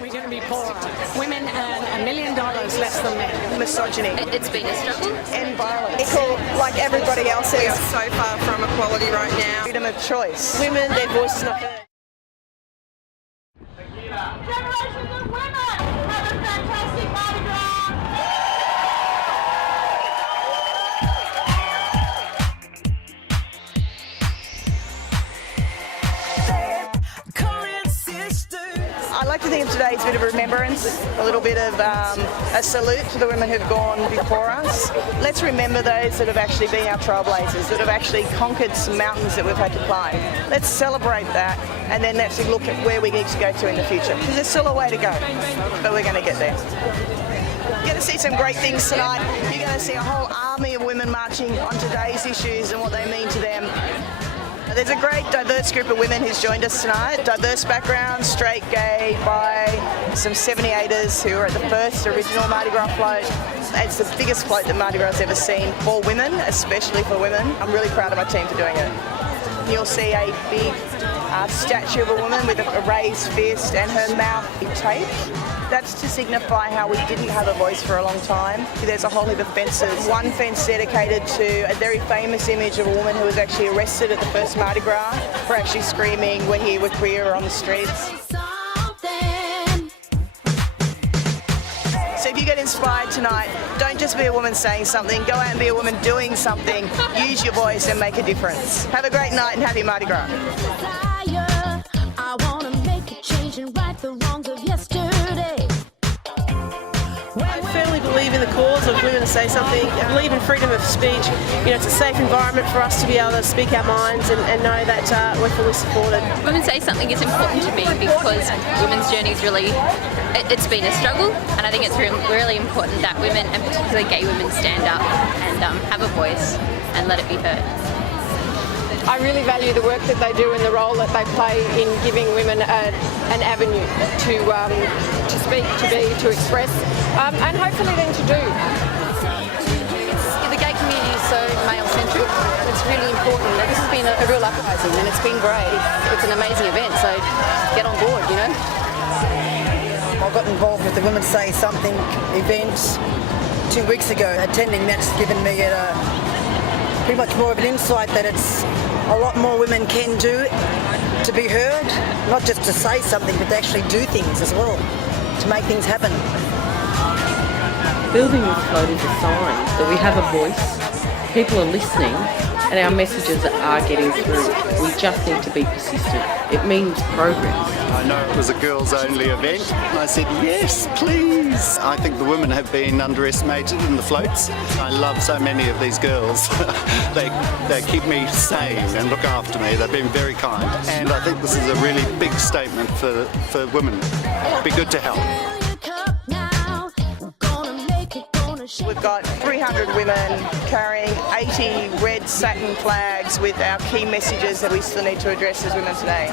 We're going to be poorer. Women earn $1 million less than men. Misogyny. It's been a struggle. And violence. Equal like everybody else is. We are so far from equality right now. Freedom of choice. Women, their voices not heard. Generations of women have a fantastic Mardi Gras. I like to think of today as a bit of remembrance, a little bit of a salute to the women who've gone before us. Let's remember those that have actually been our trailblazers, that have actually conquered some mountains that we've had to climb. Let's celebrate that, and then let's look at where we need to go to in the future, because there's still a way to go, but we're going to get there. You're going to see some great things tonight. You're going to see a whole army of women marching on today's issues and what they mean to them. There's a great diverse group of women who's joined us tonight. Diverse backgrounds, straight, gay, bi, some 78ers who are at the first original Mardi Gras float. It's the biggest float that Mardi Gras has ever seen for women, especially for women. I'm really proud of my team for doing it. You'll see a big statue of a woman with a raised fist and her mouth taped. That's to signify how we didn't have a voice for a long time. There's a whole heap of fences. One fence dedicated to a very famous image of a woman who was actually arrested at the first Mardi Gras for actually screaming, "We're here, we're queer," on the streets. So if you get inspired tonight, don't just be a woman saying something, go out and be a woman doing something. Use your voice and make a difference. Have a great night and happy Mardi Gras. I want to make a change and right the wrongs of yesterday. I firmly believe in the cause of women to say something. I believe in freedom of speech. You know, it's a safe environment for us to be able to speak our minds and know that we're fully supported. Women Say Something is important to me because women's journey is really, it's been a struggle, and I think it's really important that women, and particularly gay women, stand up and have a voice and let it be heard. I really value the work that they do and the role that they play in giving women an avenue to speak, to be, to express, and hopefully then to do. The gay community is so male-centric. It's really important. This has been a real uprising, and it's been great. It's an amazing event, so get on board, you know. I got involved with the Women Say Something event 2 weeks ago. Attending that's given me pretty much more of an insight that it's a lot more women can do to be heard, not just to say something, but to actually do things as well, to make things happen. Building this float is a sign that we have a voice, people are listening, and our messages are getting through. We just need to be persistent. It means progress. I know it was a girls-only event, and I said, yes, please. I think the women have been underestimated in the floats. I love so many of these girls. they keep me sane and look after me. They've been very kind. And I think this is a really big statement for women. Be good to help. We've got 300 women carrying 80 red satin flags with our key messages that we still need to address as women today.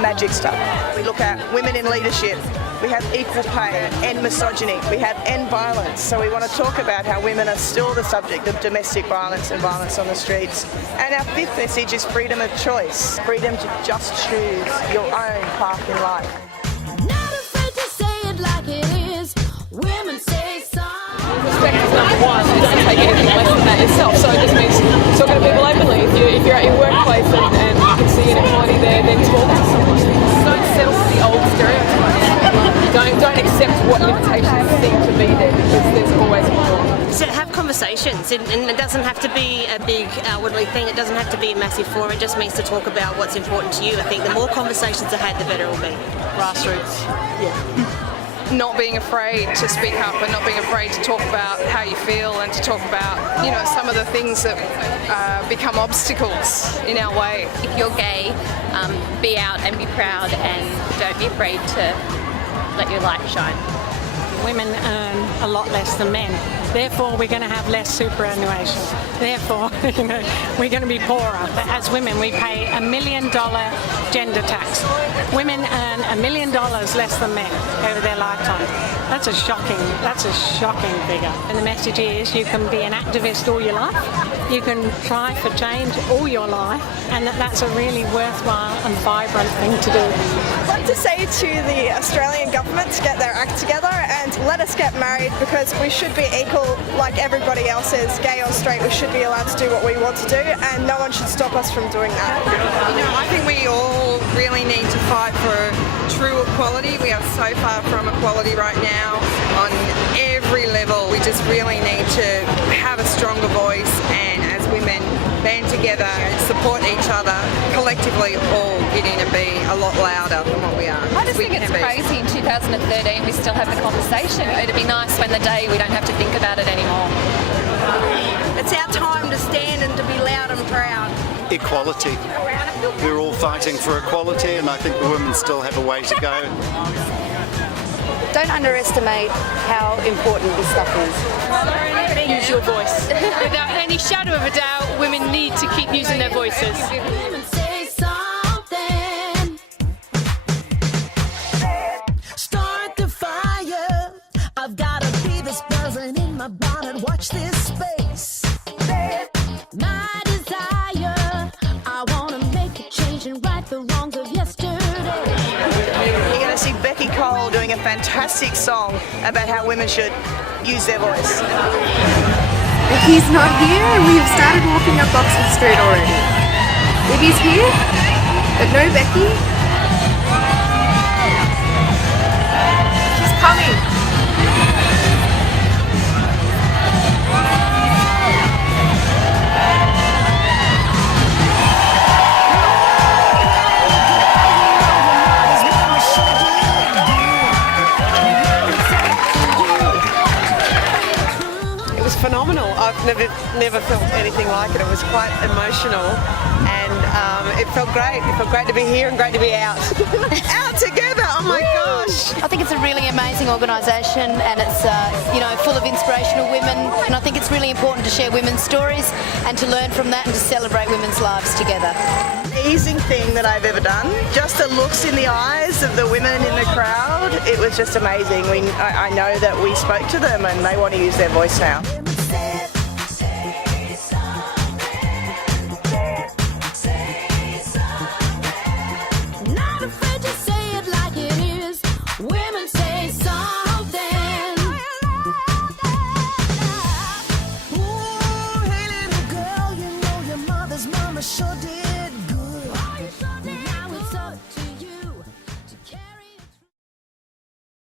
Magic stuff. We look at women in leadership. We have equal pay, end misogyny. We have end violence. So we want to talk about how women are still the subject of domestic violence and violence on the streets. And our fifth message is freedom of choice. Freedom to just choose your own path in life. Like it is, women say something. Respect is number one. You don't take anything less than that yourself. So it just means talking to people openly. If you're at your workplace and you can see inequality there, then talk to someone. Don't settle for the old stereotypes. Don't accept what limitations seem to be there, because there's always more. So have conversations, and it doesn't have to be a big outwardly thing. It doesn't have to be a massive forum. It just means to talk about what's important to you. I think the more conversations are had, the better it will be. Grassroots. Yeah. Not being afraid to speak up and not being afraid to talk about how you feel and to talk about, you know, some of the things that become obstacles in our way. If you're gay, be out and be proud, and don't be afraid to let your light shine. Women earn a lot less than men. Therefore, we're going to have less superannuation. Therefore, we're going to be poorer. But as women, we pay $1 million gender tax. Women earn $1 million less than men over their lifetime. That's a shocking figure. And the message is you can be an activist all your life, you can try for change all your life, and that's a really worthwhile and vibrant thing to do. I'd like to say to the Australian government to get their act together and let us get married, because we should be equal like everybody else is, gay or straight. We should be allowed to do what we want to do, and no one should stop us from doing that. You know, I think we all really need to fight for true equality. We are so far from equality right now on every level. We just really need to have a stronger voice, and as women band together, support each other, collectively all get in and be a lot louder than what we are. I just think it's crazy in 2013 we still have the conversation. It'd be nice when the day we don't have to think about it anymore. It's our time to stand and to be loud and proud. Equality. We're all fighting for equality, and I think the women still have a way to go. Don't underestimate how important this stuff is. Use your voice. Without any shadow of a doubt, women need to keep using their voices. Say something. Start the fire. I've got to be this buzzing in my bonnet. Watch this space. My desire. I want to make a change and right the wrongs of yesterday. You're going to see Becky Cole doing a fantastic song about how women should use their voice. Becky's not here, and we have started walking up Oxford Street already. Libby's here, but no Becky. She's coming. Phenomenal. I've never felt anything like it. It was quite emotional, and it felt great. It felt great to be here and great to be out. Out together, oh my gosh. I think it's a really amazing organisation, and it's full of inspirational women, and I think it's really important to share women's stories and to learn from that and to celebrate women's lives together. Amazing thing that I've ever done. Just the looks in the eyes of the women in the crowd, it was just amazing. I know that we spoke to them and they want to use their voice now.